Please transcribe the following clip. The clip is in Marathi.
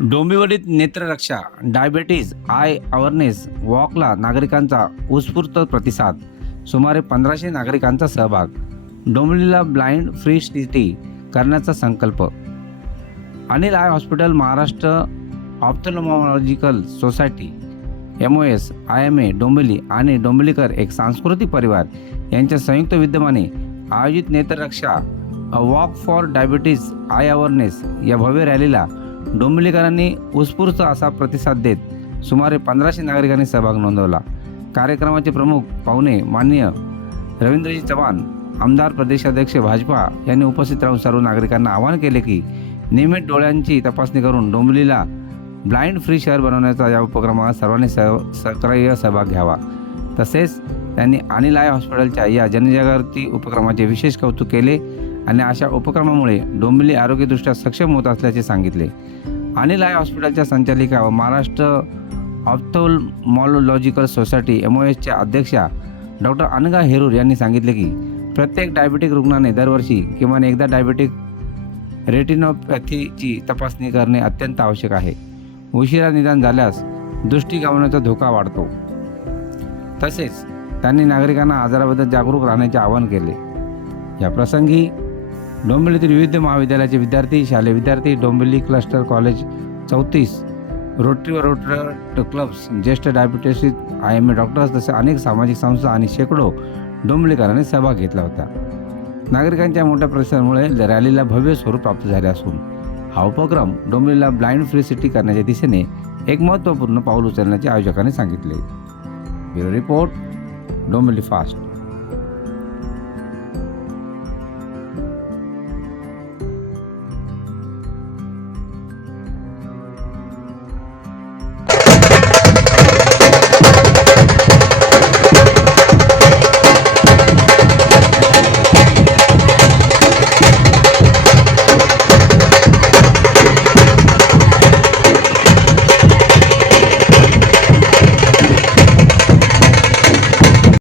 डोंबिवलीत नेत्ररक्षा डायबेटीज आय अवेअरनेस वॉकला नागरिकांचा उत्स्फूर्त प्रतिसाद. सुमारे पंधराशे नागरिकांचा सहभाग. डोंबिवलीला ब्लाइंड फ्री सिटी करण्याचा संकल्प. Anil eye hospital Maharashtra ophthalmological society M O S I M A Dombivli आणि डोंबिवलीकर एक सांस्कृतिक परिवार यांच्या संयुक्त विद्यमाने आयोजित नेत्ररक्षा a walk for diabetes eye awareness या भव्य रॅलीला डोंबिवलीकरांनी उत्स्फूर्त असा प्रतिसाद देत सुमारे पंधराशे नागरिकांनी सहभाग नोंदवला. कार्यक्रमाचे प्रमुख पाहुणे माननीय रवींद्रजी चव्हाण आमदार प्रदेशाध्यक्ष भाजपा यांनी उपस्थित राहून सर्व नागरिकांना आवाहन केले की नियमित डोळ्यांची तपासणी करून डोंबिवलीला ब्लाइंड फ्री शहर बनवण्याचा या उपक्रमात सर्वांनी सह सक्रिय सहभाग घ्यावा. तसेच त्यांनी अनिल आय हॉस्पिटलच्या या जनजागृती उपक्रमाचे विशेष कौतुक केले आणि अशा उपक्रमामुळे डोंबिवली आरोग्यदृष्ट्या सक्षम होत असल्याचे सांगितले. अनिल आय हॉस्पिटलच्या संचालिका व Maharashtra ophthalmological society M O एसच्या अध्यक्षा डॉक्टर अनगा हेरूर यांनी सांगितले की प्रत्येक डायबेटिक रुग्णाने दरवर्षी किमान एकदा डायबेटिक रेटिनोपॅथीची तपासणी करणे अत्यंत आवश्यक आहे. उशिरा निदान झाल्यास दृष्टी गमावण्याचा धोका वाढतो. तसेच त्यांनी नागरिकांना आजाराबद्दल जागरूक राहण्याचे आवाहन केले. या प्रसंगी डोंबिवलीतील विविध महाविद्यालयाचे विद्यार्थी शालेय विद्यार्थी डोंबिवली क्लस्टर कॉलेज चौतीस रोटरी व रोटर क्लब्स ज्येष्ठ डायबिटीसिस आय एम ए डॉक्टर्स तसे अनेक सामाजिक संस्था आणि शेकडो डोंबिवलीकरांनी सहभाग घेतला होता. नागरिकांच्या मोठ्या प्रतिसादामुळे रॅलीला भव्य स्वरूप प्राप्त झाले असून हा उपक्रम डोंबिवलीला ब्लाइंड फ्री सिटी करण्याच्या दिशेने एक महत्त्वपूर्ण पाऊल उचलण्याचे आयोजकांनी सांगितले. Bureau report Dombivli fast.